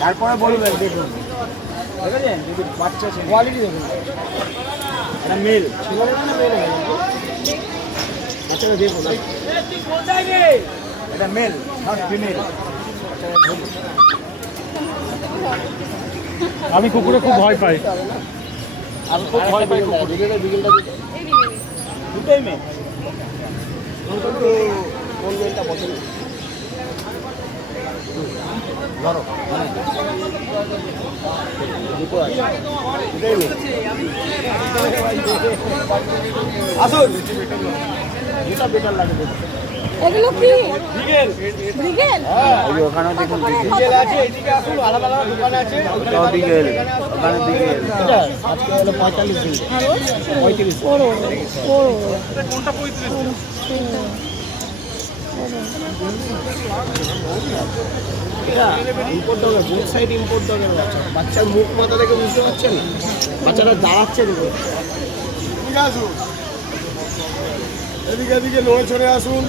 তারপরে বলবেন দেখুন দেখেছেন যদি বাচ্চা কোয়ালিটি দেখুন এটা মেল বাচ্চাটা দেখুন এটা মেল নট ফিমেল। আমি কুকুরে খুব ভয় পাই। আমি খুব ভয় পাই বিকেলটা দুটোই মেল। কোন মেলটা পছন্দ ধরো দুটো আছে দুটোই মেল। আসুন যেটা বেটার লাগে দেখুন। এগুলো কি বিকেল বিকেল? হ্যাঁ ওই ওখানে দেখুন বিকেল আছে এইদিকে আসুন আলাদা আলাদা দোকানে আছে ওখানে বিকেল ওখানে বিকেল এটা আজকে হলো 45 দিন 35 ওরো ওরো কোনটা 35? ইম্পোর্ট ডগের বোথ সাইড ইম্পোর্ট ডগের বাচ্চা বাচ্চার মুখ মাথা দেখে বুঝতে পারছেন না বাচ্চাটা দাঁড়াচ্ছে দেখুন। ঠিক আসুন এদিকে এদিকে নড়ে চড়ে আসুন।